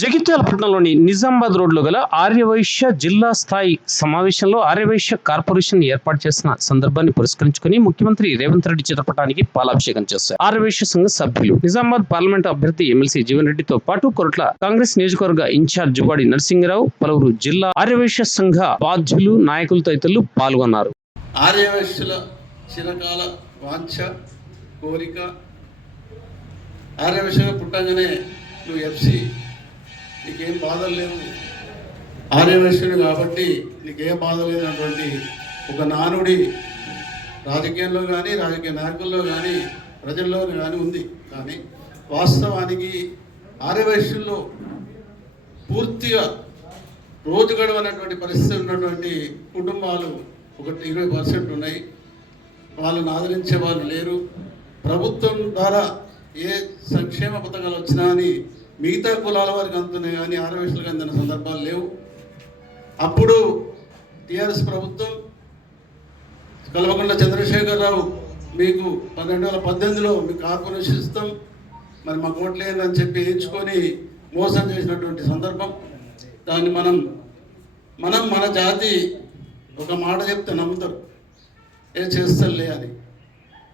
జగిత్యాల పట్టణంలోని నిజామాబాద్ రోడ్లో గల ఆర్యవైశ్య జిల్లా స్థాయి సమావేశంలో ఆర్యవైశ్య కార్పొరేషన్ ఏర్పాటు చేసిన సందర్భాన్ని పురస్కరించుకుని ముఖ్యమంత్రి రేవంత్ రెడ్డి చిత్రపటానికి పాలాభిషేకం చేశారు. ఆర్యవైశ్య సంఘ సభ్యులు నిజామాబాద్ పార్లమెంట్ అభ్యర్థి ఎమ్మెల్సీ జీవన్ రెడ్డితో పాటు కొరట్ల కాంగ్రెస్ నియోజకవర్గ ఇన్ఛార్జ్ జువాడి నరసింగరావు, పలువురు జిల్లా ఆర్యవైశ్య సంఘ బాధ్యులు, నాయకులు తదితరులు పాల్గొన్నారు. ఆర్యవైశ్యుల చిరకాల వాంఛ, కోరిక, ఆర్యవైశ్యుగా పుట్టంగానే నువ్వు ఎఫ్సి నీకేం బాధలు లేవు, ఆర్యవైశ్యుడు కాబట్టి నీకేం బాధ లేనటువంటి ఒక నానుడి రాజకీయంలో కానీ, రాజకీయ నాయకుల్లో కానీ, ప్రజల్లో కానీ ఉంది. కానీ వాస్తవానికి ఆర్యవైశ్యుల్లో పూర్తిగా రోజు గడవనటువంటి పరిస్థితి ఉన్నటువంటి కుటుంబాలు 20% ఉన్నాయి. వాళ్ళని ఆదరించే వాళ్ళు లేరు. ప్రభుత్వం ద్వారా ఏ సంక్షేమ పథకాలు వచ్చినా అని మిగతా కులాల వారికి అందుతున్నాయి కానీ ఆర్యవైశ్యులకు అందిన సందర్భాలు లేవు. అప్పుడు టీఆర్ఎస్ ప్రభుత్వం కల్వకుంట్ల చంద్రశేఖరరావు మీకు 2018లో మీకు కార్పొరేషన్ ఇస్తాం, మరి మాకు ఓట్లేని అని చెప్పి ఎంచుకొని మోసం చేసినటువంటి సందర్భం. దాన్ని మన జాతి ఒక మాట చెప్తే నమ్ముతారు, ఏ చేస్తలే అని.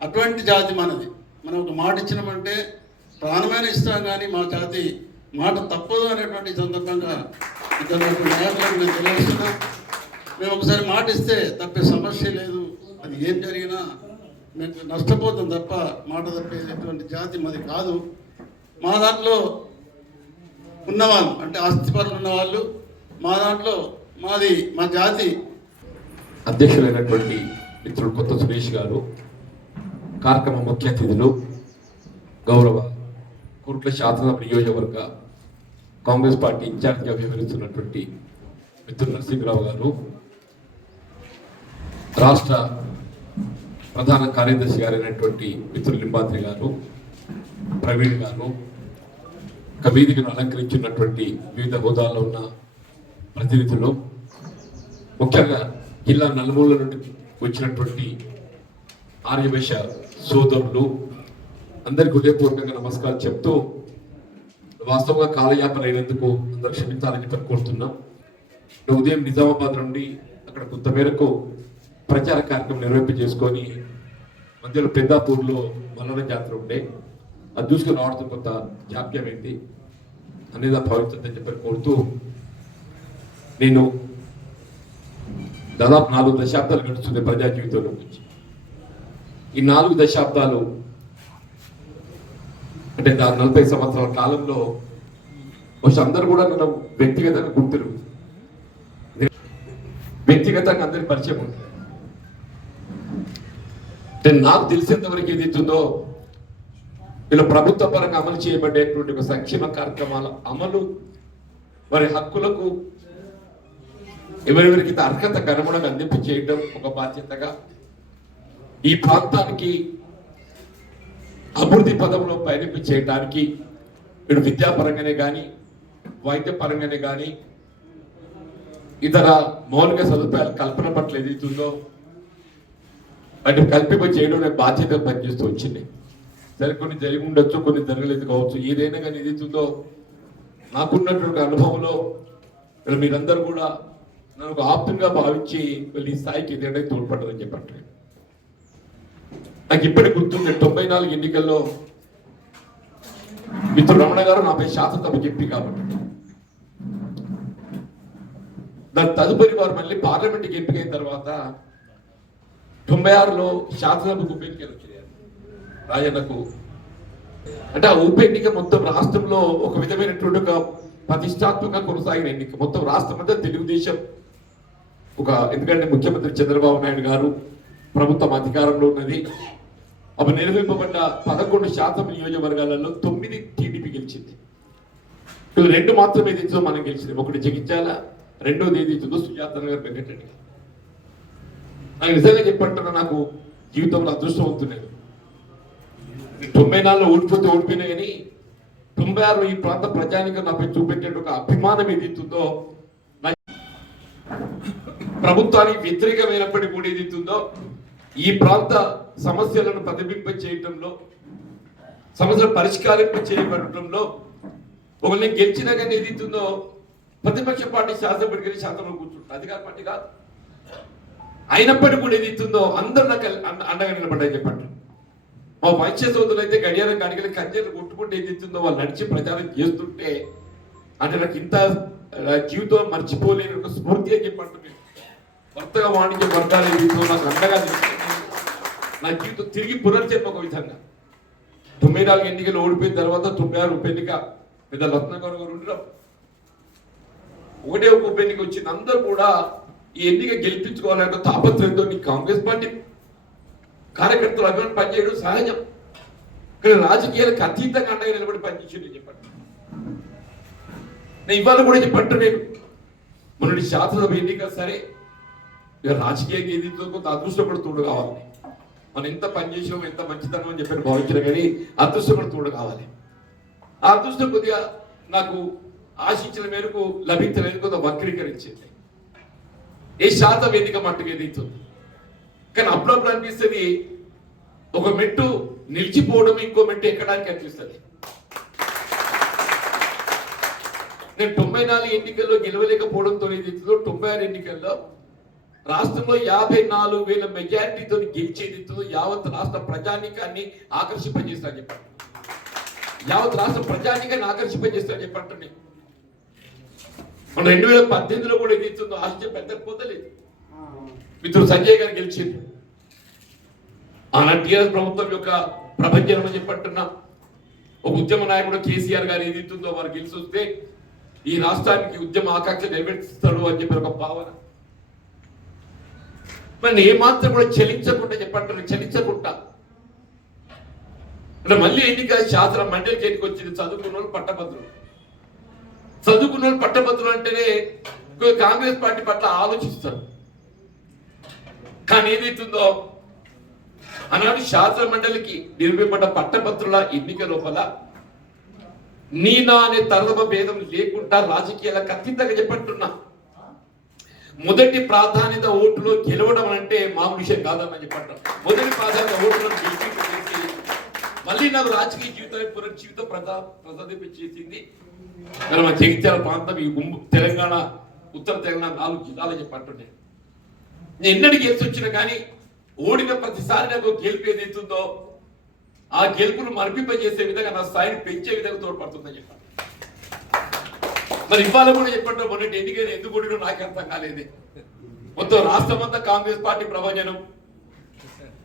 అటువంటి జాతి మనది. మనం ఒక మాట ఇచ్చినామంటే ప్రాణమైన ఇస్తాం, కానీ మా జాతి మాట తప్పదు అనేటువంటి సందర్భంగా ఇద్దరు నాయకులకు నేను తెలియజేస్తున్నా. మేము ఒకసారి మాట ఇస్తే తప్పే సమస్య లేదు. అది ఏం జరిగినా మేము నష్టపోతాం తప్ప మాట తప్పేటువంటి జాతి మాది కాదు. మా దాంట్లో ఉన్నవాళ్ళు అంటే ఆస్తిపరులు ఉన్నవాళ్ళు, మా దాంట్లో మా జాతి. అధ్యక్షులైనటువంటి మిత్రుడు కొత్త సురేష్ గారు, కార్యక్రమ ముఖ్య అతిథులు, గౌరవ కుర్ట్ల శాసనసభ నియోజకవర్గ కాంగ్రెస్ పార్టీ ఇన్ఛార్జిగా వ్యవహరిస్తున్నటువంటి మిత్రుడు నరసింహరావు గారు, రాష్ట్ర ప్రధాన కార్యదర్శి గారైనటువంటి మిత్రులు లింబాద్రి గారు, ప్రవీణ్ గారు, వేదికను అలంకరించినటువంటి వివిధ హోదాల్లో ఉన్న ప్రతినిధులు, ముఖ్యంగా జిల్లా నలుమూల నుండి వచ్చినటువంటి ఆర్యవైశ్య సోదరులు అందరికి హృదయపూర్వకంగా నమస్కారం చెప్తూ, వాస్తవంగా కాలయాపన అయినందుకు అందరూ క్షమించాలని చెప్పి కోరుతున్నాం. ఉదయం నిజామాబాద్ నుండి అక్కడ కొంత మేరకు ప్రచార కార్యక్రమం నిర్వహింపజేసుకొని మధ్యలో పెద్దాపూర్లో మల్లన్న జాతర ఉండే, అది చూసుకొని రావడంతో కొంత జాప్యమైంది అనేది భావిస్తుందని చెప్పి కోరుతూ, నేను దాదాపు 4 దశాబ్దాలు గడుస్తుంది ప్రజా జీవితంలో నుంచి. ఈ 4 దశాబ్దాలు అంటే 40 సంవత్సరాల కాలంలో బహుశా అందరూ కూడా మనం వ్యక్తిగతంగా గుర్తురు, వ్యక్తిగతంగా అందరి పరిచయం ఉంటుంది. అంటే నాకు తెలిసేంతవరకు ఏదైతుందో ఇలా ప్రభుత్వ పరంగా అమలు చేయబడేటువంటి ఒక సంక్షేమ కార్యక్రమాల అమలు, వారి హక్కులకు ఎవరెవరికి అర్హతకు అనుగుణంగా అందింపు చేయడం ఒక బాధ్యతగా, ఈ ప్రాంతానికి అభివృద్ధి పదంలో పయనింపు చేయడానికి వీడు విద్యాపరంగానే కానీ, వైద్య పరంగానే కానీ, ఇతర మౌలిక సదుపాయాల కల్పన పట్ల ఏదైతుందో వాటిని కల్పింప చేయడం బాధ్యత పనిచేస్తూ వచ్చింది. సరే, కొన్ని జరిగి ఉండొచ్చు, కొన్ని జరగలేదు కావచ్చు. ఏదైనా కానీ ఏదైతుందో నాకున్నటువంటి అనుభవంలో మీరందరూ కూడా నన్ను ఆప్తంగా భావించి వీళ్ళు ఈ స్థాయికి ఎదురైనా తోడ్పడ్డారని చెప్పండి. నాకు ఇప్పటికి గుర్తుంది, 94 ఎన్నికల్లో మిత్రుడు రమణ గారు నాపై శాసనసభ చెప్పి కాబట్టి దాని తదుపరి వారు మళ్ళీ పార్లమెంట్కి ఎంపికైన తర్వాత 96లో శాసనసభకు ఉప ఎన్నికలు వచ్చాయి రాజన్నకు. అంటే ఆ ఉప ఎన్నిక మొత్తం రాష్ట్రంలో ఒక విధమైనటువంటి ఒక ప్రతిష్టాత్మకంగా కొనసాగిన ఎన్నిక. మొత్తం రాష్ట్రం అంతా తెలుగుదేశం ఎందుకంటే ముఖ్యమంత్రి చంద్రబాబు నాయుడు గారు ప్రభుత్వం అధికారంలో ఉన్నది. అప్పుడు నిర్వహింపబడ్డ 11% నియోజకవర్గాలలో 9 టీడీపీ గెలిచింది. 2 మాత్రమే ఏదైతుందో మనం గెలిచింది. ఒకటి జగిత్యాల, రెండోది ఏదైతుందో సుజాత నగర్ వెంకటరెడ్డి. నాకు నిజంగా చెప్పంటున్నా, నాకు జీవితంలో అదృష్టం అవుతున్నాయి. 94లో ఓడిపోయినా కానీ 96లో ఈ ప్రాంత ప్రజానికం నాపై చూపెట్టే ఒక అభిమానం ఏదైతుందో, ప్రభుత్వానికి వ్యతిరేకమైనప్పటికీ కూడా ఏదైతుందో ఈ ప్రాంత సమస్యలను ప్రతిబింబ చేయడంలో, సమస్యలు పరిష్కారింప చేయబడటంలో ఒకరిని గెలిచినా కానీ ఏదైతుందో ప్రతిపక్ష పార్టీ శాసనసభ్యుడికి శాసనంలో కూర్చుంటారు, అధికార పార్టీ కాదు. అయినప్పటికీ కూడా ఏదైతుందో అందరూ నాకు అండగా నిలబడ్డాయి చెప్పండి. మా వైశ్య సోదరులు అయితే గడియారం గడిగలి కంచెలు కొట్టుకుంటే ఏదైతుందో వాళ్ళు నడిచి ప్రచారం చేస్తుంటే అంటే నాకు ఇంత జీవితం మర్చిపోలేని ఒక స్ఫూర్తి అని చెప్పండి. వర్తక వాణిజ్య వర్గాలు ఏదైతుందో నాకు అండగా నా జీవితం తిరిగి పునర్జన్మ ఒక విధంగా. 94 ఎన్నికలు ఓడిపోయిన తర్వాత 96 ఉప ఎన్నిక పెద్ద రత్నాకర్ గారు ఉండడం, ఒకటే ఉప ఎన్నిక వచ్చింది. అందరూ కూడా ఈ ఎన్నిక గెలిపించుకోవాలంటే తాపత్రయంతో కాంగ్రెస్ పార్టీ కార్యకర్తలు అభివృద్ధి పనిచేయడం సహజం. ఇక్కడ రాజకీయాలకు అతీతంగా అండగా నిలబడి పనిచేసి చెప్పండి. నేను ఇవాళ కూడా చెప్పట్టు నేను మొన్నటి శాసనసభ ఎన్నిక సరే ఇక రాజకీయంగా ఏది కొంత అదృష్టం కూడా తోడు కావాలి. మనం ఎంత పని చేసినాం ఎంత మంచితనం అని చెప్పి భావించిన కానీ అదృష్టం కూడా తోడు కావాలి. ఆ అదృష్టం కొద్దిగా నాకు ఆశించిన మేరకు లభించలేదు, కొంత వక్రీకరించింది. ఏ శాతం ఎన్నిక మట్టుకు ఏదైతుంది కానీ అప్పుడప్పుడు అనిపిస్తుంది ఒక మెట్టు నిలిచిపోవడం ఇంకో మెట్టు ఎక్కడానికి అనిపిస్తుంది. నేను 94 ఎన్నికల్లో గెలవలేకపోవడంతో ఏదైతుందో 96 ఎన్నికల్లో రాష్ట్రంలో 54,000 మెజారిటీతో గెలిచేదితో యావత్ రాష్ట్ర ప్రజానీకాన్ని ఆకర్షింపజేస్తా చెప్పండి. యావత్ రాష్ట్ర ప్రజానీకాన్ని ఆకర్షింపజేస్తా చెప్పండి. మన 2018లో కూడా ఏదైతుందో ఆశ్చర్యం పెద్ద పోతలేదు. మిత్రుడు సంజయ్ గారు గెలిచింది. ఆనాటి టీఆర్ఎస్ ప్రభుత్వం యొక్క ప్రభంజనం చెప్పంటున్నా ఒక ఉద్యమ నాయకుడు కేసీఆర్ గారు ఏదైతుందో వారు గెలిచి వస్తే ఈ రాష్ట్రానికి ఉద్యమ ఆకాంక్ష నెరవేర్స్తాడు అని చెప్పి ఒక భావన. మరి ఏమాత్రం కూడా చలించకుండా చెప్పంటారు, చలించకుండా అంటే మళ్ళీ ఎన్నిక శాసన మండలికి ఎన్నిక వచ్చింది. చదువుకున్న వాళ్ళు పట్టభద్రులు, చదువుకున్న వాళ్ళు పట్టభద్రులు అంటేనే కాంగ్రెస్ పార్టీ పట్ల ఆలోచిస్తారు. కానీ ఏదైతుందో ఆనాడు శాసన మండలికి నిర్మింపబడ్డ పట్టభద్రుల ఎన్నిక లోపల నీనా అనే తరగమ భేదం లేకుండా రాజకీయాలకు అతీతంగా చెప్పంటున్నా మొదటి ప్రాధాన్యత ఓటులో గెలవడం అంటే మామూలు విషయం కాదని చెప్పంటారు. మొదటి ప్రాధాన్యత ఓటులో గెలిపి మళ్ళీ నాకు రాజకీయ జీవితాన్ని పునర్జీవితం ప్రసాదించేసింది. మన జగిత్యాల ప్రాంతం ఈ తెలంగాణ ఉత్తర తెలంగాణ 4 జిల్లాలు చెప్పంటున్నాయి. నేను ఎన్నడికి గెలిచి వచ్చినా కానీ ఓడిన ప్రతిసారి నాకు గెలుపు ఏదైతుందో ఆ గెలుపును మరిపింపజేసే విధంగా నా స్థాయిని పెంచే విధంగా తోడ్పడుతుందని చెప్పాను. మరి ఇవాళ కూడా చెప్పండి మొన్నటి ఎన్నికైనా ఎందుకు కూడా నాకు అర్థం కాలేదు. మొత్తం రాష్ట్రం అంతా కాంగ్రెస్ పార్టీ ప్రభంజనం,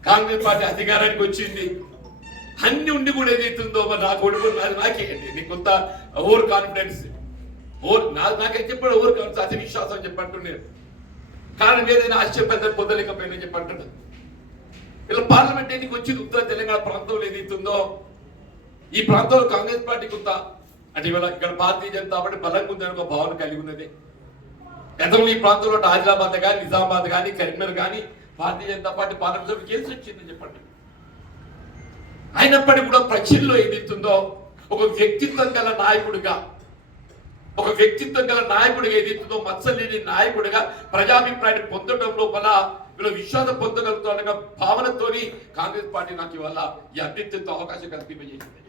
కాంగ్రెస్ పార్టీ అధికారానికి వచ్చింది అన్ని ఉండి కూడా ఏదైతుందో మరి నాకు ఓడిపోయి నాకే నీకు కొంత ఓవర్ కాన్ఫిడెన్స్ నాకైతే చెప్పాడు ఓవర్ కాన్ఫిడెన్స్ అతి విశ్వాసం చెప్పంటున్నాను. కారణం ఏదైనా ఆశ్చర్య పొందలేకపోయినా చెప్పంటున్నాను. ఇలా పార్లమెంట్ ఎన్నిక వచ్చింది ఉత్తర తెలంగాణ ప్రాంతంలో ఏదైతుందో ఈ ప్రాంతంలో కాంగ్రెస్ పార్టీ కొంత అంటే ఇవాళ ఇక్కడ భారతీయ జనతా పార్టీ బలంగా ఉందని ఒక భావన కలిగి ఉన్నది. గతంలో ఈ ప్రాంతంలో ఆదిలాబాద్ కానీ నిజామాబాద్ కానీ కరీంనగర్ కానీ భారతీయ జనతా పార్టీ పార్లమెంట్ గెలిచి వచ్చిందని చెప్పండి. అయినప్పటికీ కూడా ప్రజల్లో ఏదైతుందో ఒక వ్యక్తిత్వం గల నాయకుడిగా ఏదైతుందో మత్సలేని నాయకుడిగా ప్రజాభిప్రాయాన్ని పొందడం లోపల వీళ్ళు విశ్వాసం పొందగలుగుతాడన్న భావనతోని కాంగ్రెస్ పార్టీ నాకు ఇవాళ ఈ అభ్యర్థితో అవకాశం కల్పింపజేసింది.